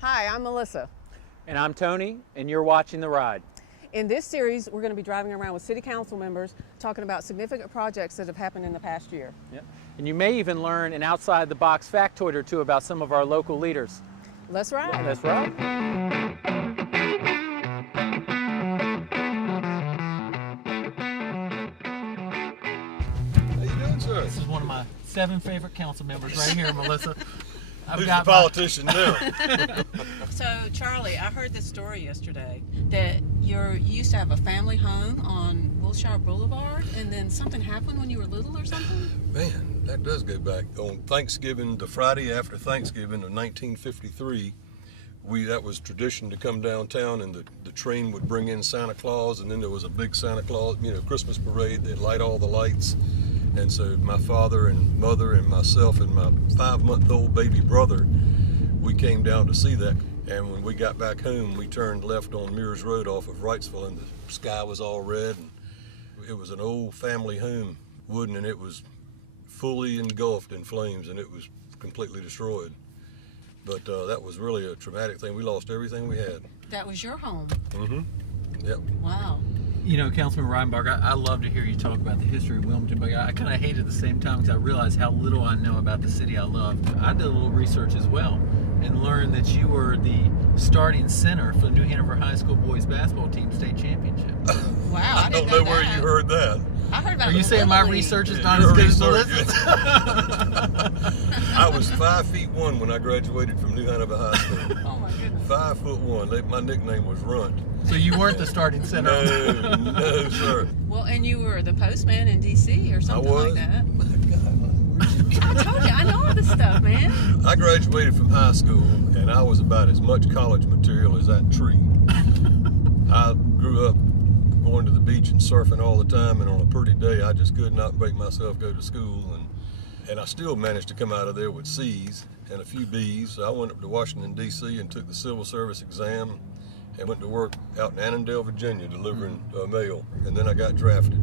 Hi, I'm Melissa. And I'm Tony, and you're watching The Ride. In this series, we're going to be driving around with city council members talking about significant projects that have happened in the past year. Yep. And you may even learn an outside-the-box factoid or two about some of our local leaders. Let's ride. Let's ride. How you doing, sir? This is one of my 7 favorite council members right here, Melissa. Who's the politician now? So, Charlie, I heard this story yesterday that you used to have a family home on Wilshire Boulevard, and then something happened when you were little or something? Man, that does go back. On Thanksgiving, the Friday after Thanksgiving of 1953, that was tradition to come downtown, and the train would bring in Santa Claus, and then there was a big Santa Claus, Christmas parade. They'd light all the lights. And so my father and mother and myself and my 5-month-old baby brother, we came down to see that. And when we got back home, we turned left on Mears Road off of Wrightsville, and the sky was all red. And it was an old family home, wooden, and it was fully engulfed in flames, and it was completely destroyed. But that was really a traumatic thing. We lost everything we had. That was your home? Mm-hmm. Yep. Wow. You know, Councilman Rivenbark, I love to hear you talk about the history of Wilmington, but I kind of hate it at the same time because I realize how little I know about the city I love. I did a little research as well and learned that you were the starting center for the New Hanover High School boys basketball team state championship. Wow, I don't know where you heard that. I heard about Are you saying my research is not as good as Melissa's? I was 5'1" when I graduated from New Hanover High School. Oh my goodness. 5'1". My nickname was Runt. So you weren't the starting center? No, sir. Well, and you were the postman in D.C. or something like that. My God. I told you, I know all this stuff, man. I graduated from high school, and I was about as much college material as that tree. I grew up going to the beach and surfing all the time, and on a pretty day, I just could not make myself go to school, and I still managed to come out of there with C's and a few B's. So I went up to Washington, D.C. and took the civil service exam and went to work out in Annandale, Virginia, delivering mail, and then I got drafted.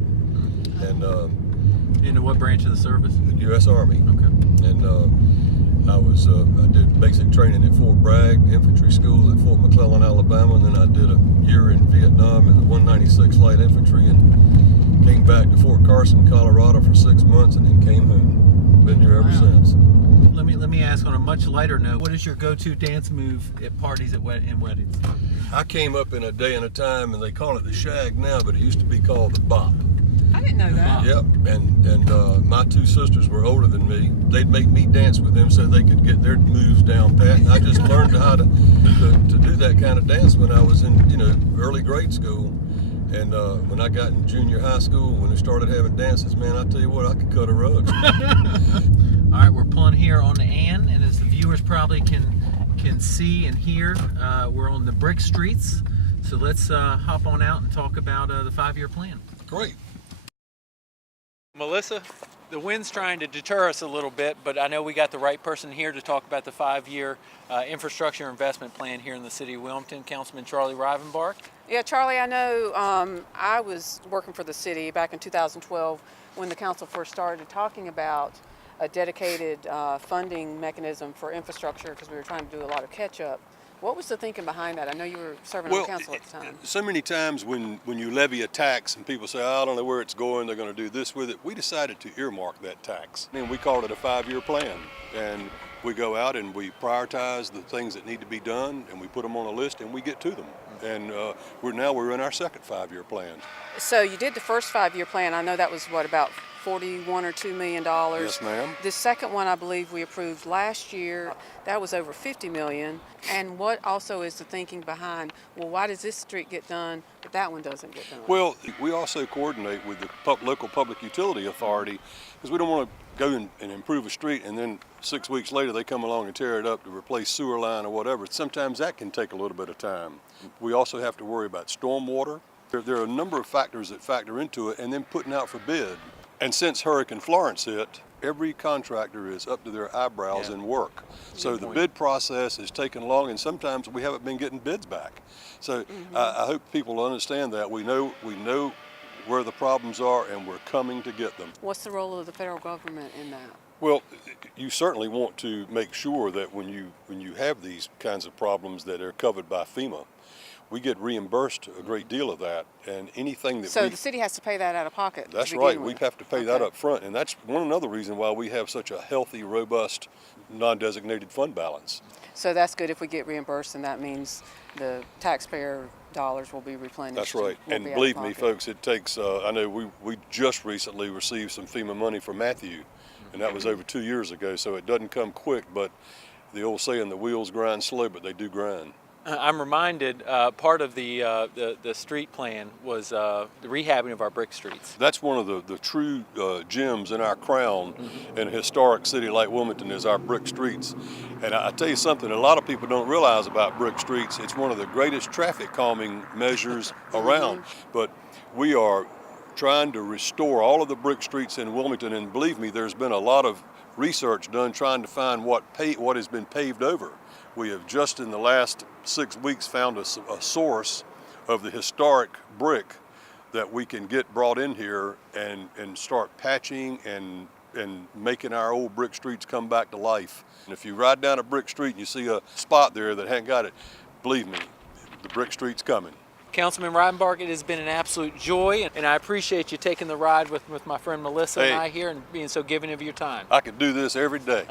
And into what branch of the service? The U.S. Army. Okay. And I did basic training at Fort Bragg Infantry School at Fort McClellan, Alabama, and then I did a year in Vietnam in the 196th Light Infantry, and came back to Fort Carson, Colorado for 6 months, and then came home. Been here ever since. Let me ask on a much lighter note, what is your go-to dance move at parties and weddings? I came up in a day and a time, and they call it the shag now, but it used to be called the bop. I didn't know that. Yep, and my 2 sisters were older than me. They'd make me dance with them so they could get their moves down pat. And I just learned how to do that kind of dance when I was in early grade school. And when I got in junior high school, when they started having dances, man, I tell you what, I could cut a rug. All right, we're pulling here on the Ann, and as the viewers probably can see and hear, we're on the brick streets. So let's hop on out and talk about the 5-year plan. Great. Melissa, the wind's trying to deter us a little bit, but I know we got the right person here to talk about the 5-year infrastructure investment plan here in the city of Wilmington, Councilman Charlie Rivenbark. Yeah, Charlie, I know I was working for the city back in 2012 when the council first started talking about a dedicated funding mechanism for infrastructure because we were trying to do a lot of catch-up. What was the thinking behind that? I know you were serving on council at the time. So many times when you levy a tax and people say, I don't know where it's going, they're going to do this with it, we decided to earmark that tax. And we called it a 5-year plan. And we go out and we prioritize the things that need to be done, and we put them on a list and we get to them. And we're in our second 5-year plan. So you did the first 5-year plan. I know that was about $41 or $2 million. Yes, ma'am. The second one, I believe, we approved last year. That was over $50 million. And what also is the thinking behind, well, why does this street get done, but that one doesn't get done? Well, we also coordinate with the local public utility authority because we don't want to go and improve a street and then 6 weeks later they come along and tear it up to replace sewer line or whatever. Sometimes that can take a little bit of time. We also have to worry about stormwater. There are a number of factors that factor into it, and then putting out for bid. And since Hurricane Florence hit, every contractor is up to their eyebrows in work. So the bid process is taking long, and sometimes we haven't been getting bids back. So I hope people understand that. We know where the problems are, and we're coming to get them. What's the role of the federal government in that? Well, you certainly want to make sure that when you have these kinds of problems that are covered by FEMA, we get reimbursed a great deal of that, and anything that So the city has to pay that out of pocket. That's to right. begin We with. have to pay that Okay. up front, and that's another reason why we have such a healthy, robust, non-designated fund balance. So that's good if we get reimbursed, and that means the taxpayer dollars will be replenished. That's right. won't And be out of believe me, pocket. folks, it takes. I know we just recently received some FEMA money for Matthew, and that was over 2 years ago. So it doesn't come quick, but the old saying, the wheels grind slow, but they do grind. I'm reminded part of the street plan was the rehabbing of our brick streets. That's one of the true gems in our crown in a historic city like Wilmington is our brick streets. And I tell you something, a lot of people don't realize about brick streets. It's one of the greatest traffic calming measures around. But we are trying to restore all of the brick streets in Wilmington, and believe me, there's been a lot of research done trying to find what has been paved over. We have just in the last 6 weeks found a source of the historic brick that we can get brought in here and start patching and making our old brick streets come back to life. And if you ride down a brick street and you see a spot there that hadn't got it, believe me, the brick street's coming. Councilman Rivenbark, it has been an absolute joy, and I appreciate you taking the ride with my friend Melissa and Hey. I here and being so giving of your time. I could do this every day.